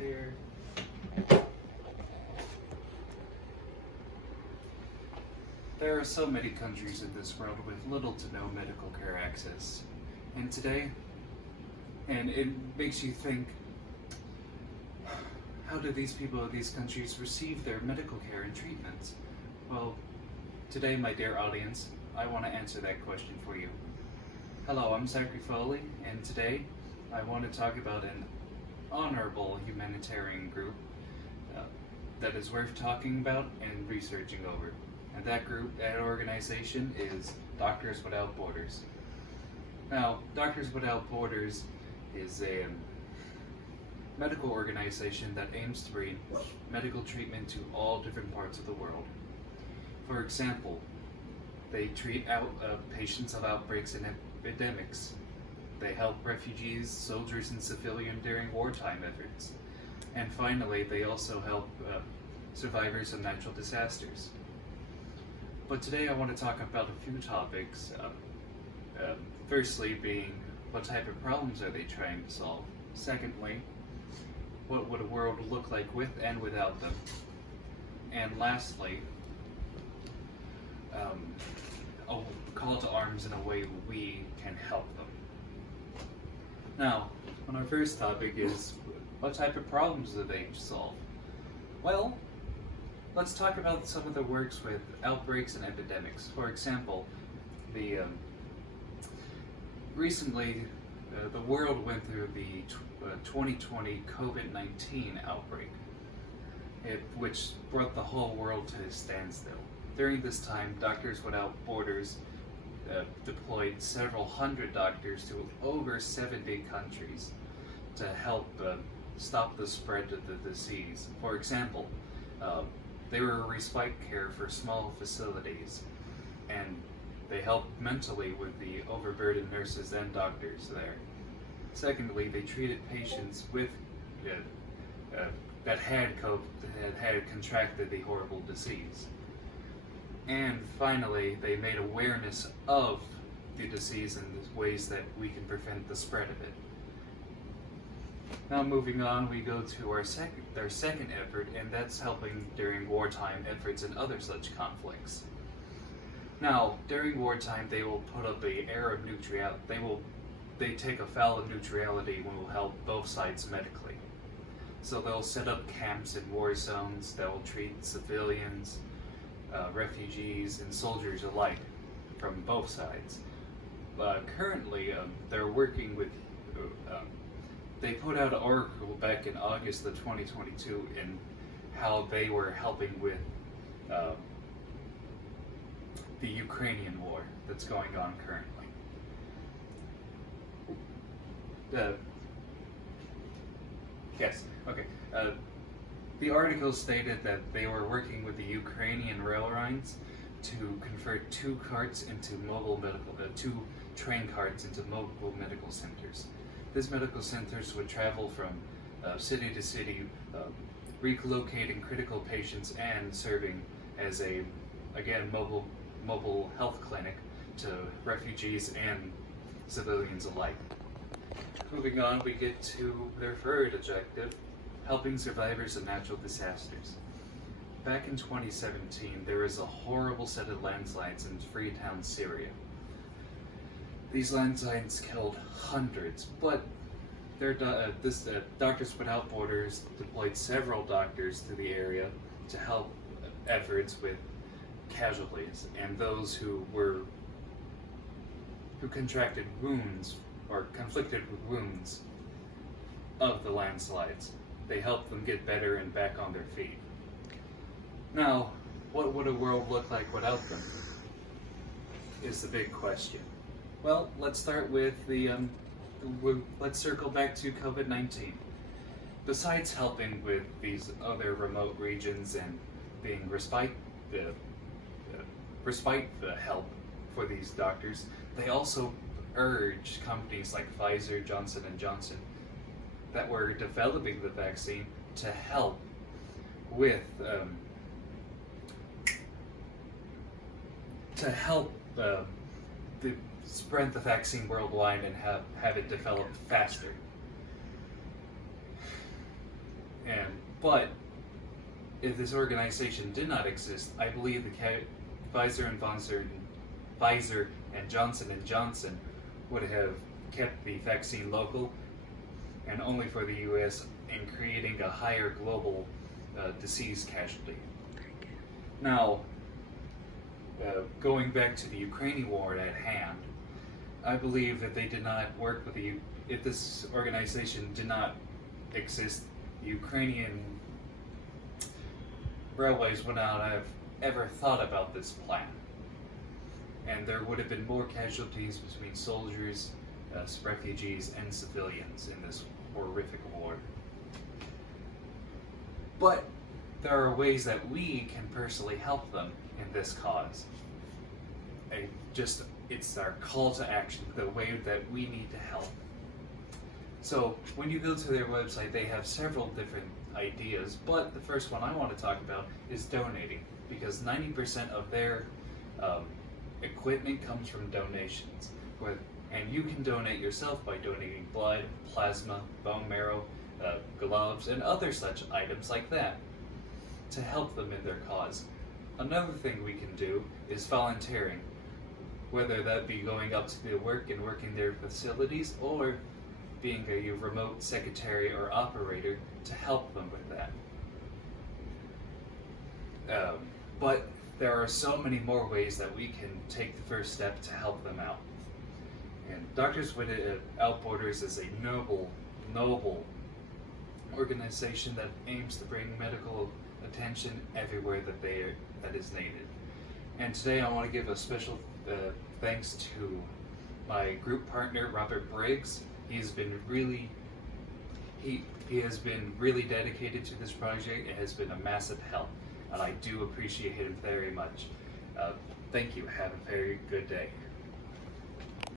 there. There are so many countries in this world with little to no medical care access. And today, it makes you think, how do these people of these countries receive their medical care and treatments? Well, today, my dear audience, I want to answer that question for you. Hello, I'm Zachary Foley, and today I want to talk about an honorable humanitarian group that is worth talking about and researching over. And that group, that organization, is Doctors Without Borders. Now, Doctors Without Borders is a medical organization that aims to bring medical treatment to all different parts of the world. For example, they treat patients of outbreaks and epidemics. They help refugees, soldiers, and civilians during wartime efforts. And finally, they also help survivors of natural disasters. But today I want to talk about a few topics. Firstly being, what type of problems are they trying to solve? Secondly, what would a world look like with and without them? And lastly, a call to arms in a way we can help them. Now, on our first topic is, what type of problems do they solve? Well, let's talk about some of the works with outbreaks and epidemics. For example, recently the world went through the 2020 COVID-19 outbreak, which brought the whole world to a standstill. During this time, Doctors Without Borders deployed several hundred doctors to over 70 countries to help stop the spread of the disease. For example, they were a respite care for small facilities, and they helped mentally with the overburdened nurses and doctors there. Secondly, they treated patients with that had contracted the horrible disease. And finally, they made awareness of the disease and the ways that we can prevent the spread of it. Now moving on, we go to our second effort, and that's helping during wartime efforts and other such conflicts. Now, during wartime, they will put up an air of neutrality. They take a vow of neutrality and will help both sides medically. So they'll set up camps in war zones that will treat civilians, refugees, and soldiers alike from both sides. Currently, they're working with. They put out an article back in August of 2022 in how they were helping with the Ukrainian war that's going on currently. The article stated that they were working with the Ukrainian rail lines to convert two train carts into mobile medical centers. These medical centers would travel from city to city, relocating critical patients and serving as a, again, mobile health clinic to refugees and civilians alike. Moving on, we get to their third objective, helping survivors of natural disasters. Back in 2017, there was a horrible set of landslides in Freetown, Syria. These landslides killed hundreds, but Doctors Without Borders deployed several doctors to the area to help efforts with casualties and those who contracted wounds or conflicted with wounds of the landslides. They helped them get better and back on their feet. Now, what would a world look like without them? Is the big question. Well, let's start with let's circle back to COVID-19. Besides helping with these other remote regions and being respite help for these doctors, they also urged companies like Pfizer, Johnson & Johnson that were developing the vaccine to help with spread the vaccine worldwide and have it developed faster. But if this organization did not exist, I believe the Pfizer and Johnson would have kept the vaccine local and only for the U.S. in creating a higher global disease casualty. Now, going back to the Ukrainian war at hand, I believe that they did not work with if this organization did not exist, the Ukrainian railways would not have ever thought about this plan. And there would have been more casualties between soldiers, refugees, and civilians in this horrific war. But there are ways that we can personally help them in this cause. It's our call to action, the way that we need to help. So when you go to their website, they have several different ideas, but the first one I want to talk about is donating, because 90% of their equipment comes from donations. And you can donate yourself by donating blood, plasma, bone marrow, gloves, and other such items like that to help them in their cause. Another thing we can do is volunteering, whether that be going up to their work and working their facilities, or being a remote secretary or operator to help them with that. But there are so many more ways that we can take the first step to help them out. And Doctors Without Borders is a noble organization that aims to bring medical attention everywhere that is needed. And today I want to give a special thanks to my group partner, Robert Briggs. He has been really dedicated to this project and has been a massive help, and I do appreciate him very much. Thank you. Have a very good day.